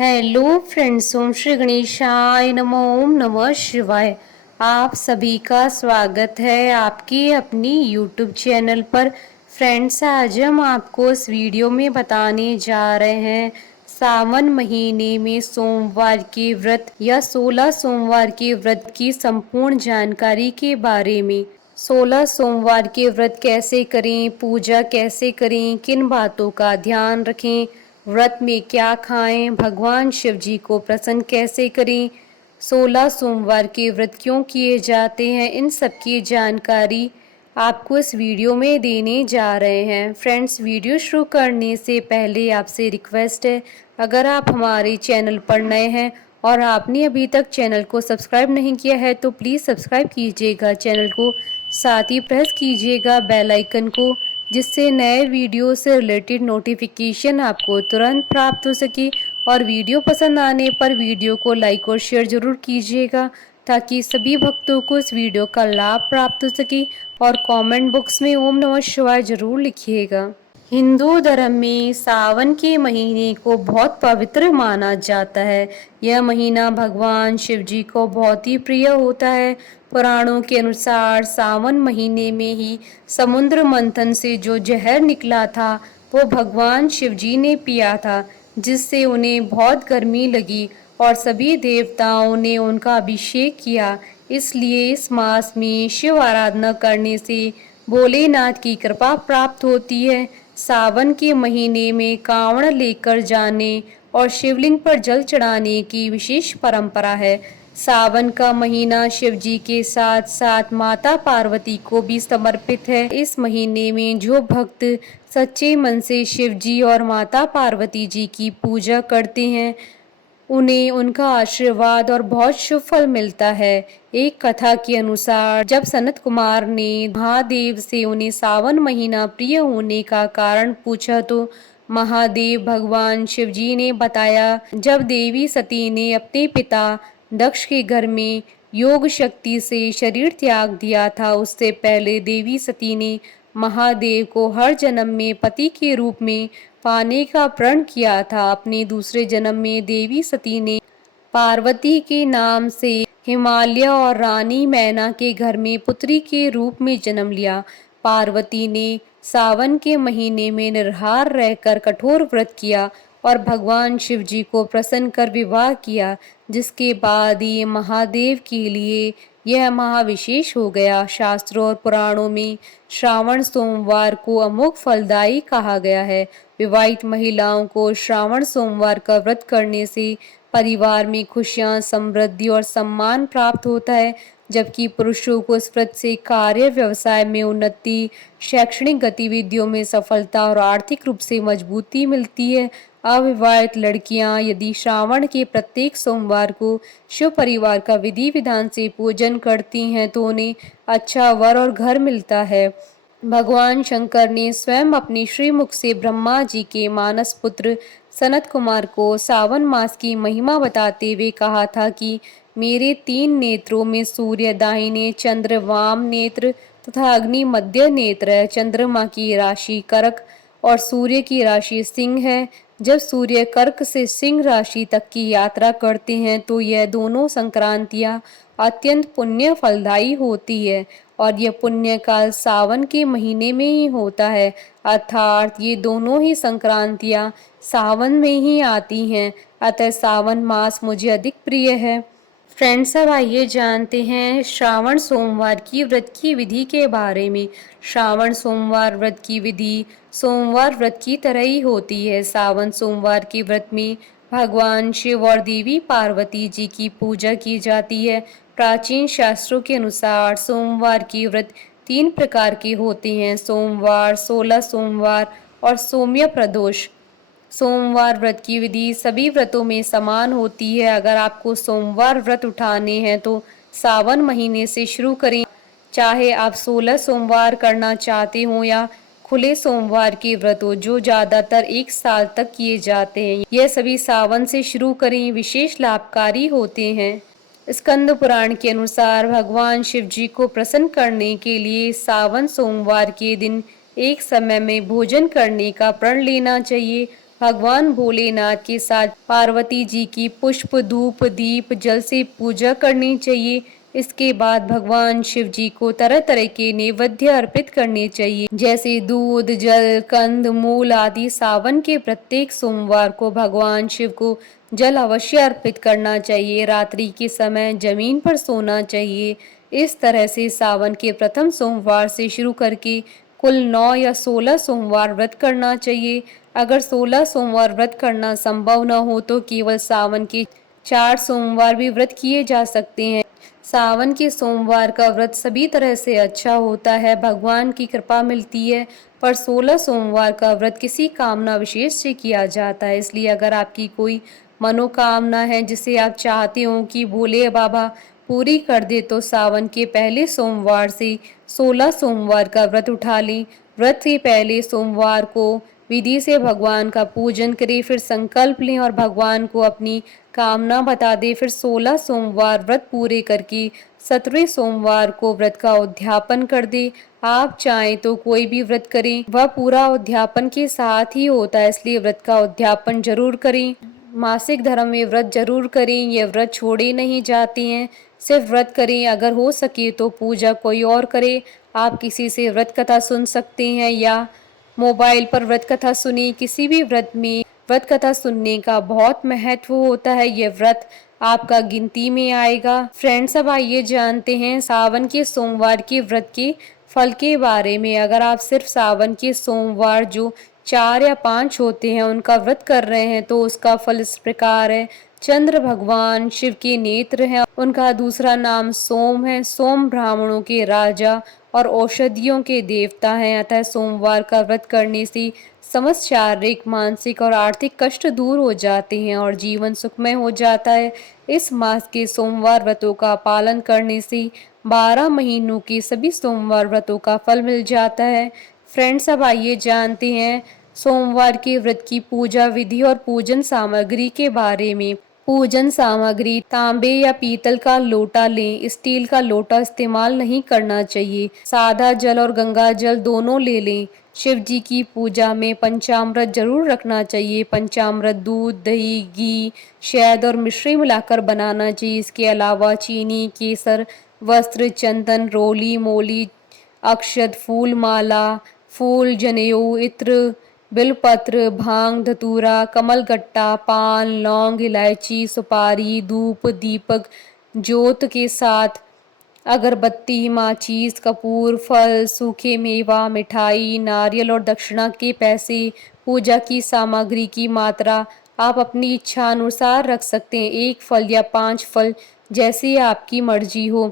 Hello friends, ओम श्री गणेशाय नमो। ओम नमः शिवाय। आप सभी का स्वागत है आपकी अपनी यूट्यूब चैनल पर। फ्रेंड्स, आज हम आपको इस वीडियो में बताने जा रहे हैं सावन महीने में सोमवार के व्रत या 16 सोमवार के व्रत की संपूर्ण जानकारी के बारे में। 16 सोमवार के व्रत कैसे करें, पूजा कैसे करें, किन बातों का ध्यान रखें, व्रत में क्या खाएं, भगवान शिव जी को प्रसन्न कैसे करें, 16 सोमवार के व्रत क्यों किए जाते हैं, इन सब की जानकारी आपको इस वीडियो में देने जा रहे हैं। फ्रेंड्स, वीडियो शुरू करने से पहले आपसे रिक्वेस्ट है, अगर आप हमारे चैनल पर नए हैं और आपने अभी तक चैनल को सब्सक्राइब नहीं किया है तो प्लीज़ सब्सक्राइब कीजिएगा चैनल को, साथ ही प्रेस कीजिएगा बेल आइकन को, जिससे नए वीडियो से रिलेटेड नोटिफिकेशन आपको तुरंत प्राप्त हो सके। और वीडियो पसंद आने पर वीडियो को लाइक और शेयर जरूर कीजिएगा ताकि सभी भक्तों को इस वीडियो का लाभ प्राप्त हो सके। और कमेंट बॉक्स में ओम नमः शिवाय जरूर लिखिएगा। हिंदू धर्म में सावन के महीने को बहुत पवित्र माना जाता है। यह महीना भगवान शिव जी को बहुत ही प्रिय होता है। पुराणों के अनुसार सावन महीने में ही समुद्र मंथन से जो जहर निकला था वो भगवान शिव जी ने पिया था, जिससे उन्हें बहुत गर्मी लगी और सभी देवताओं ने उनका अभिषेक किया। इसलिए इस मास में शिव आराधना करने से भोलेनाथ की कृपा प्राप्त होती है। सावन के महीने में कांवड़ लेकर जाने और शिवलिंग पर जल चढ़ाने की विशेष परंपरा है। सावन का महीना शिव जी के साथ साथ माता पार्वती को भी समर्पित है। इस महीने में जो भक्त सच्चे मन से शिव जी और माता पार्वती जी की पूजा करते हैं उन्हें उनका आशीर्वाद और बहुत शुभ फल मिलता है। एक कथा के अनुसार जब सनत कुमार ने महादेव से उन्हें सावन महीना प्रिय होने का कारण पूछा तो महादेव भगवान शिव जी ने बताया, जब देवी सती ने अपने पिता दक्ष के घर में योग शक्ति से शरीर त्याग दिया था, उससे पहले देवी सती ने महादेव को हर जन्म में पति के रूप में पाने का प्रण किया था। अपने दूसरे जन्म में देवी सती ने पार्वती के नाम से हिमालय और रानी मैना के घर में पुत्री के रूप में जन्म लिया। पार्वती ने सावन के महीने में निराहार रहकर कठोर व्रत किया और भगवान शिव जी को प्रसन्न कर विवाह किया, जिसके बाद ये महादेव के लिए यह महाविशेष हो गया। शास्त्रों और पुराणों में श्रावण सोमवार को अमोघ फलदायी कहा गया है। विवाहित महिलाओं को श्रावण सोमवार का व्रत करने से परिवार में खुशियां, समृद्धि और सम्मान प्राप्त होता है, जबकि पुरुषों को इस व्रत से कार्य व्यवसाय में उन्नति, शैक्षणिक गतिविधियों में सफलता और आर्थिक रूप से मजबूती मिलती है। अविवाहित लड़कियां यदि श्रावण के प्रत्येक सोमवार को शिव परिवार का विधि विधान से पूजन करती हैं तो उन्हें अच्छा वर और घर मिलता है। भगवान शंकर ने स्वयं अपने श्रीमुख से ब्रह्मा जी के मानस पुत्र सनत कुमार को सावन मास की महिमा बताते हुए कहा था कि मेरे 3 नेत्रों में सूर्य दाहिने, चंद्र वाम नेत्र तथा अग्नि मध्य नेत्र है। चंद्रमा की राशि कर्क और सूर्य की राशि सिंह है। जब सूर्य कर्क से सिंह राशि तक की यात्रा करते हैं तो यह दोनों संक्रांतियां अत्यंत पुण्य फलदायी होती है और यह पुण्य काल सावन के महीने में ही होता है, अर्थात ये दोनों ही संक्रांतियां सावन में ही आती हैं। अतः सावन मास मुझे अधिक प्रिय है। फ्रेंड्स, अब आइए जानते हैं श्रावण सोमवार की व्रत की विधि के बारे में। श्रावण सोमवार व्रत की विधि सोमवार व्रत की तरह ही होती है। सावन सोमवार के व्रत में भगवान शिव और देवी पार्वती जी की पूजा की जाती है। प्राचीन शास्त्रों के अनुसार सोमवार के व्रत 3 प्रकार के होते हैं: सोमवार, 16 सोमवार और सौम्य प्रदोष। सोमवार व्रत की विधि सभी व्रतों में समान होती है। अगर आपको सोमवार व्रत उठाने हैं तो सावन महीने से शुरू करें, चाहे आप 16 सोमवार करना चाहते हो या खुले सोमवार के व्रत हो जो ज्यादातर 1 साल तक किए जाते हैं। यह सभी सावन से शुरू करें, विशेष लाभकारी होते हैं। स्कंद पुराण के अनुसार भगवान शिव जी को प्रसन्न करने के लिए सावन सोमवार के दिन एक समय में भोजन करने का प्रण लेना चाहिए। भगवान भोलेनाथ के साथ पार्वती जी की पुष्प धूप दीप जल से पूजा करनी चाहिए। इसके बाद भगवान शिव जी को तरह तरह के नैवेद्य अर्पित करने चाहिए, जैसे दूध जल कंद मूल आदि। सावन के प्रत्येक सोमवार को भगवान शिव को जल अवश्य अर्पित करना चाहिए। रात्रि के समय जमीन पर सोना चाहिए। इस तरह से सावन के प्रथम सोमवार से शुरू करके कुल 9 या 16 सोमवार व्रत करना चाहिए। अगर 16 सोमवार व्रत करना संभव न हो तो केवल सावन के 4 सोमवार भी व्रत किए जा सकते हैं। सावन के सोमवार का व्रत सभी तरह से अच्छा होता है, भगवान की कृपा मिलती है। पर 16 सोमवार का व्रत किसी कामना विशेष से किया जाता है। इसलिए अगर आपकी कोई मनोकामना है जिसे आप चाहते हो कि भोले बाबा पूरी कर दे, तो सावन के पहले सोमवार से 16 सोमवार का व्रत उठा लें। व्रत के पहले सोमवार को विधि से भगवान का पूजन करें, फिर संकल्प लें और भगवान को अपनी कामना बता दें। फिर 16 सोमवार व्रत पूरे करके 17वें सोमवार को व्रत का उद्यापन कर दे। आप चाहें तो कोई भी व्रत करें, वह पूरा उद्यापन के साथ ही होता है, इसलिए व्रत का उद्यापन जरूर करें। मासिक धर्म में व्रत जरूर करें, ये व्रत छोड़े नहीं जाते हैं। सिर्फ व्रत करें, अगर हो सके तो पूजा कोई और करे। आप किसी से व्रत कथा सुन सकते हैं या मोबाइल पर व्रत कथा सुनी। किसी भी व्रत में व्रत कथा सुनने का बहुत महत्व होता है, ये व्रत आपका गिनती में आएगा। फ्रेंड्स, अब आइए जानते हैं सावन के सोमवार के व्रत के फल के बारे में। अगर आप सिर्फ सावन के सोमवार जो 4 या 5 होते हैं उनका व्रत कर रहे हैं तो उसका फल इस प्रकार है। चंद्र भगवान शिव के नेत्र हैं, उनका दूसरा नाम सोम है। सोम ब्राह्मणों के राजा और औषधियों के देवता हैं, अतः सोमवार का व्रत करने से समस्त शारीरिक मानसिक और आर्थिक कष्ट दूर हो जाते हैं और जीवन सुखमय हो जाता है। इस मास के सोमवार व्रतों का पालन करने से 12 महीनों के सभी सोमवार व्रतों का फल मिल जाता है। फ्रेंड्स, अब आइए जानते हैं सोमवार के व्रत की पूजा विधि और पूजन सामग्री के बारे में। पूजन सामग्री: तांबे या पीतल का लोटा लें, स्टील का लोटा इस्तेमाल नहीं करना चाहिए। सादा जल और गंगा जल दोनों ले लें। शिव जी की पूजा में पंचामृत जरूर रखना चाहिए। पंचामृत दूध दही घी शहद और मिश्री मिलाकर बनाना चाहिए। इसके अलावा चीनी केसर वस्त्र चंदन रोली मोली अक्षत फूल माला फूल जनेऊ इत्र बिलपत्र भांग धतूरा कमलगट्टा पान लौंग इलायची सुपारी धूप दीपक जोत के साथ अगरबत्ती माचिस कपूर फल सूखे मेवा मिठाई नारियल और दक्षिणा के पैसे। पूजा की सामग्री की मात्रा आप अपनी इच्छा अनुसार रख सकते हैं, 1 फल या 5 फल, जैसी आपकी मर्जी हो।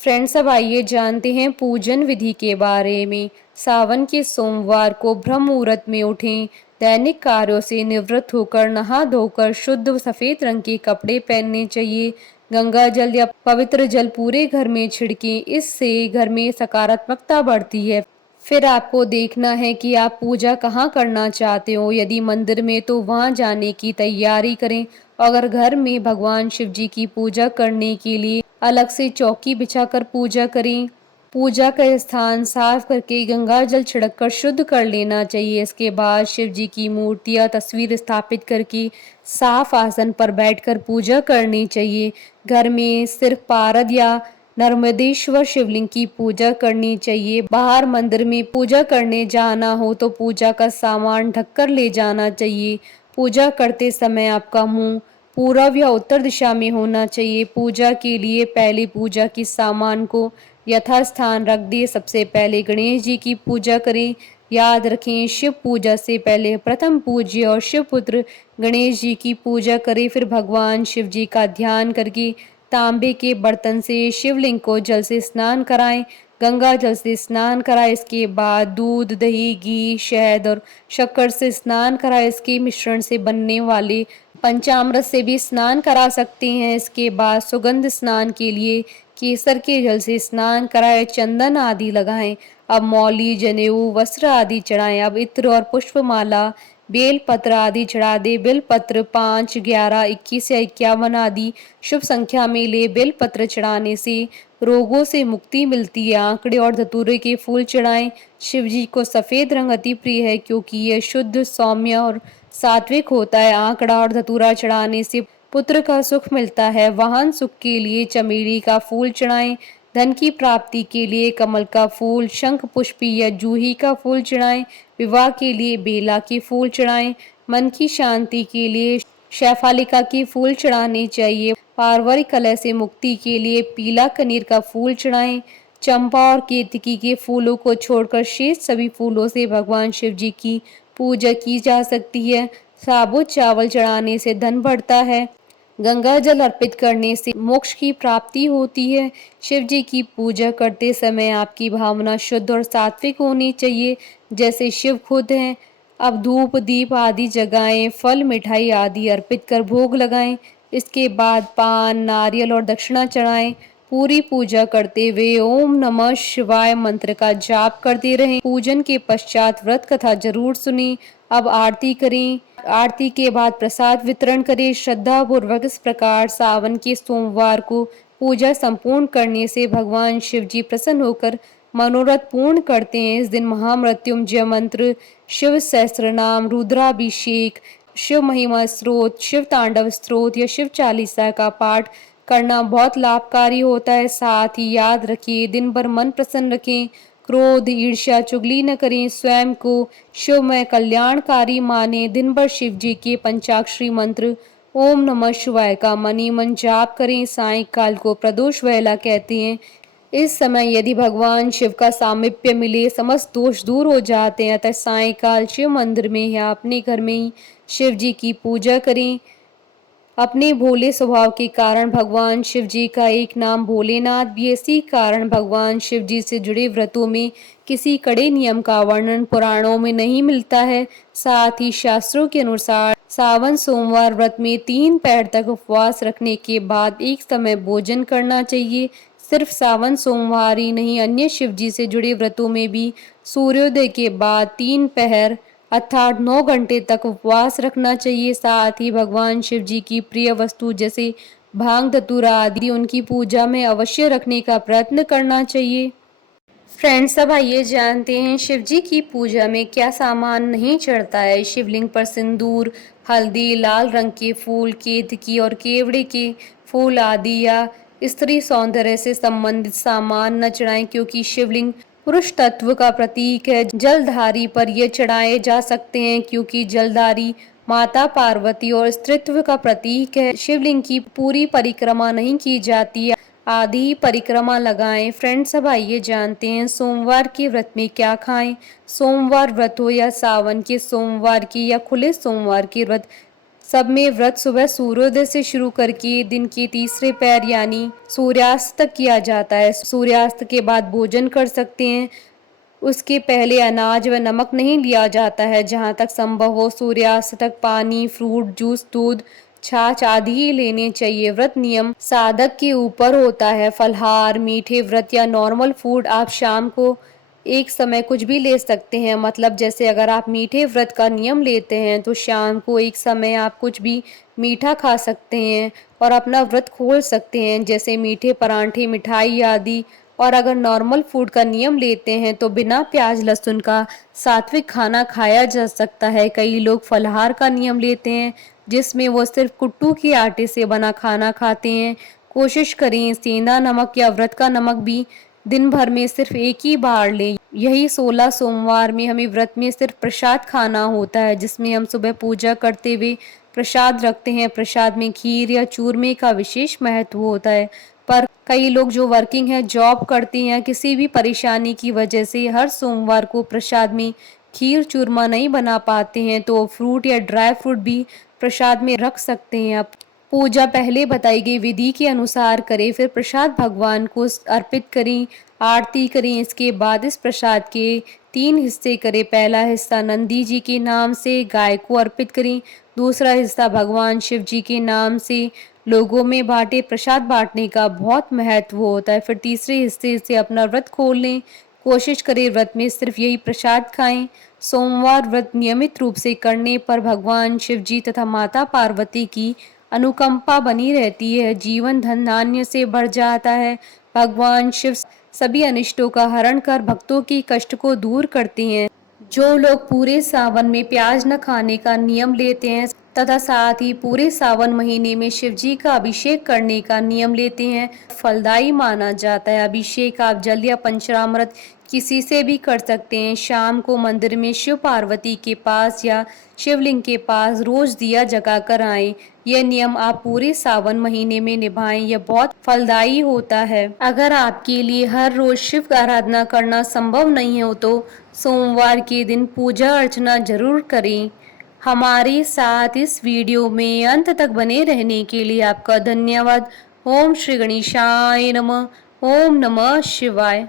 फ्रेंड्स, अब आइए जानते हैं पूजन विधि के बारे में। सावन के सोमवार को ब्रह्म मुहूर्त में उठें। दैनिक कार्यों से निवृत्त होकर नहा धोकर शुद्ध सफेद रंग के कपड़े पहनने चाहिए। गंगा जल या पवित्र जल पूरे घर में छिड़कें, इससे घर में सकारात्मकता बढ़ती है। फिर आपको देखना है कि आप पूजा कहाँ करना चाहते हो। यदि मंदिर में तो वहाँ जाने की तैयारी करें। अगर घर में भगवान शिव जी की पूजा करने के लिए अलग से चौकी बिछाकर पूजा करें। पूजा का स्थान साफ करके गंगा जल छिड़ककर शुद्ध कर लेना चाहिए। इसके बाद शिव जी की मूर्ति या तस्वीर स्थापित करके साफ आसन पर बैठकर पूजा करनी चाहिए। घर में सिर्फ पारद या नर्मदेश्वर शिवलिंग की पूजा करनी चाहिए। बाहर मंदिर में पूजा करने जाना हो तो पूजा का सामान ढककर ले जाना चाहिए। पूजा करते समय आपका मुंह पूर्व या उत्तर दिशा में होना चाहिए। पूजा के लिए पहले पूजा के सामान को यथास्थान रख दें। सबसे पहले गणेश जी की पूजा करें। याद रखें, शिव पूजा से पहले प्रथम पूज्य और शिव पुत्र गणेश जी की पूजा करें। फिर भगवान शिव जी का ध्यान करके तांबे के बर्तन से शिवलिंग को जल से स्नान कराएं। गंगा जल से स्नान कराएं। इसके बाद दूध दही घी शहद और शक्कर से स्नान कराएं। इसके मिश्रण से बनने वाले पंचामृत से भी स्नान करा सकते हैं। इसके बाद सुगंध स्नान के लिए केसर के जल से स्नान कराएं, चंदन आदि लगाएं। अब मौली जनेऊ वस्त्र आदि चढ़ाएं। अब इत्र और पुष्पमाला बेल पत्र आदि चढ़ा दे। बेल पत्र 5 11 21 या 51 आदि शुभ संख्या में ले। बेल पत्र चढ़ाने से रोगों से मुक्ति मिलती है। आंकड़े और धतूरे के फूल चढ़ाएं। शिव जी को सफेद रंग अति प्रिय है क्योंकि यह शुद्ध सौम्य और सात्विक होता है। आंकड़ा और धतूरा चढ़ाने से पुत्र का सुख मिलता है। वाहन सुख के लिए चमेली का फूल चढ़ाएं। धन की प्राप्ति के लिए कमल का फूल, शंख पुष्पी या जूही का फूल चढ़ाएं। विवाह के लिए बेला के फूल चढ़ाएं। मन की शांति के लिए शैफालिका के फूल चढ़ाने चाहिए। पारिवारिक कलह से मुक्ति के लिए पीला कनेर का फूल चढ़ाएं। चंपा और केतकी के फूलों को छोड़कर शेष सभी फूलों से भगवान शिव जी की पूजा की जा सकती है। साबुत चावल चढ़ाने से धन बढ़ता है। गंगा जल अर्पित करने से मोक्ष की प्राप्ति होती है। शिव जी की पूजा करते समय आपकी भावना शुद्ध और सात्विक होनी चाहिए, जैसे शिव खुद हैं। अब धूप दीप आदि जगाएं, फल मिठाई आदि अर्पित कर भोग लगाएं। इसके बाद पान नारियल और दक्षिणा चढ़ाएं। पूरी पूजा करते हुए ओम नमः शिवाय मंत्र का जाप करते रहें। पूजन के पश्चात व्रत कथा जरूर सुनी। अब आरती करें। आरती के बाद प्रसाद वितरण करें। श्रद्धा पूर्वक इस प्रकार सावन के सोमवार को पूजा संपूर्ण करने से भगवान शिव जी प्रसन्न होकर मनोरथ पूर्ण करते हैं। इस दिन महामृत्युंजय मंत्र, शिव सहस्त्रनाम, रुद्राभिषेक, शिव महिमा स्त्रोत, शिव तांडव स्त्रोत या शिव चालीसा का पाठ करना बहुत लाभकारी होता है। साथ ही याद रखिए, दिन भर मन प्रसन्न रखें। क्रोध ईर्ष्या चुगली न करें। स्वयं को शिवमय कल्याणकारी माने। दिन भर शिव जी के पंचाक्षरी मंत्र ओम नमः शिवाय का मनी मन जाप करें। सायंकाल को प्रदोष वेला कहते हैं। इस समय यदि भगवान शिव का सामीप्य मिले, समस्त दोष दूर हो जाते हैं। अतः सायंकाल शिव मंदिर में या अपने घर में ही शिव जी की पूजा करें। अपने भोले स्वभाव के कारण भगवान शिव जी का एक नाम भोलेनाथ भी है। इसी कारण भगवान शिव जी से जुड़े व्रतों में किसी कड़े नियम का वर्णन पुराणों में नहीं मिलता है। साथ ही शास्त्रों के अनुसार सावन सोमवार व्रत में 3 पहर तक उपवास रखने के बाद एक समय भोजन करना चाहिए। सिर्फ सावन सोमवार ही नहीं, अन्य शिव जी से जुड़े व्रतों में भी सूर्योदय के बाद 3 पहर अर्थात 9 घंटे तक उपवास रखना चाहिए। साथ ही भगवान शिव जी की प्रिय वस्तु जैसे भांग धतूरा आदि उनकी पूजा में अवश्य रखने का प्रयत्न करना चाहिए। फ्रेंड्स, अब आइए जानते हैं शिव जी की पूजा में क्या सामान नहीं चढ़ता है। शिवलिंग पर सिंदूर, हल्दी, लाल रंग के फूल, केतकी और केवड़े के फूल आदि या स्त्री सौंदर्य से संबंधित सामान न चढ़ाएं, क्योंकि शिवलिंग पुरुष तत्व का प्रतीक है। जलधारी पर ये चढ़ाए जा सकते हैं, क्योंकि जलधारी माता पार्वती और स्त्रीत्व का प्रतीक है। शिवलिंग की पूरी परिक्रमा नहीं की जाती है, आधी परिक्रमा लगाएं। फ्रेंड्स, अब आइए जानते हैं सोमवार के व्रत में क्या खाएं। सोमवार व्रत हो या सावन के सोमवार की या खुले सोमवार के व्रत, सब में व्रत सुबह सूर्योदय से शुरू करके दिन के तीसरे पैर यानी सूर्यास्त तक किया जाता है। सूर्यास्त के बाद भोजन कर सकते हैं। उसके पहले अनाज व नमक नहीं लिया जाता है। जहाँ तक संभव हो सूर्यास्त तक पानी, फ्रूट जूस, दूध, छाछ आदि ही लेने चाहिए। व्रत नियम साधक के ऊपर होता है। फलहार, मीठे व्रत या नॉर्मल फूड आप शाम को एक समय कुछ भी ले सकते हैं। मतलब जैसे अगर आप मीठे व्रत का नियम लेते हैं तो शाम को एक समय आप कुछ भी मीठा खा सकते हैं और अपना व्रत खोल सकते हैं, जैसे मीठे परांठे, मिठाई आदि। और अगर नॉर्मल फूड का नियम लेते हैं तो बिना प्याज लहसुन का सात्विक खाना खाया जा सकता है। कई लोग फलाहार का नियम लेते हैं, जिसमें वो सिर्फ कुट्टू के आटे से बना खाना खाते हैं। कोशिश करें सेंधा नमक या व्रत का नमक भी दिन भर में सिर्फ एक ही बार लें। यही 16 सोमवार में हमें व्रत में सिर्फ प्रसाद खाना होता है, जिसमें हम सुबह पूजा करते हुए प्रसाद रखते हैं। प्रसाद में खीर या चूरमे का विशेष महत्व होता है। पर कई लोग जो वर्किंग है, जॉब करते हैं, किसी भी परेशानी की वजह से हर सोमवार को प्रसाद में खीर चूरमा नहीं बना पाते हैं, तो फ्रूट या ड्राई फ्रूट भी प्रसाद में रख सकते हैं। आप पूजा पहले बताई गई विधि के अनुसार करें, फिर प्रसाद भगवान को अर्पित करें, आरती करें। इसके बाद इस प्रसाद के 3 हिस्से करें। पहला हिस्सा नंदी जी के नाम से गाय को अर्पित करें। दूसरा हिस्सा भगवान शिव जी के नाम से लोगों में बांटे। प्रसाद बांटने का बहुत महत्व होता है। फिर तीसरे हिस्से से अपना व्रत खोल लें। कोशिश करें व्रत में सिर्फ यही प्रसाद खाएं। सोमवार व्रत नियमित रूप से करने पर भगवान शिव जी तथा माता पार्वती की अनुकंपा बनी रहती है। जीवन धन धान्य से बढ़ जाता है। भगवान शिव सभी अनिष्टों का हरण कर भक्तों की कष्ट को दूर करते हैं। जो लोग पूरे सावन में प्याज न खाने का नियम लेते हैं तथा साथ ही पूरे सावन महीने में शिव जी का अभिषेक करने का नियम लेते हैं, फलदायी माना जाता है। अभिषेक आप जल या पंचामृत किसी से भी कर सकते हैं। शाम को मंदिर में शिव पार्वती के पास या शिवलिंग के पास रोज दिया जगा कर आएं। यह नियम आप पूरे सावन महीने में निभाएं, यह बहुत फलदायी होता है। अगर आपके लिए हर रोज शिव का आराधना करना संभव नहीं हो तो सोमवार के दिन पूजा अर्चना जरूर करें। हमारे साथ इस वीडियो में अंत तक बने रहने के लिए आपका धन्यवाद। ओम श्री गणेशाय नमः। ओम नमः शिवाय।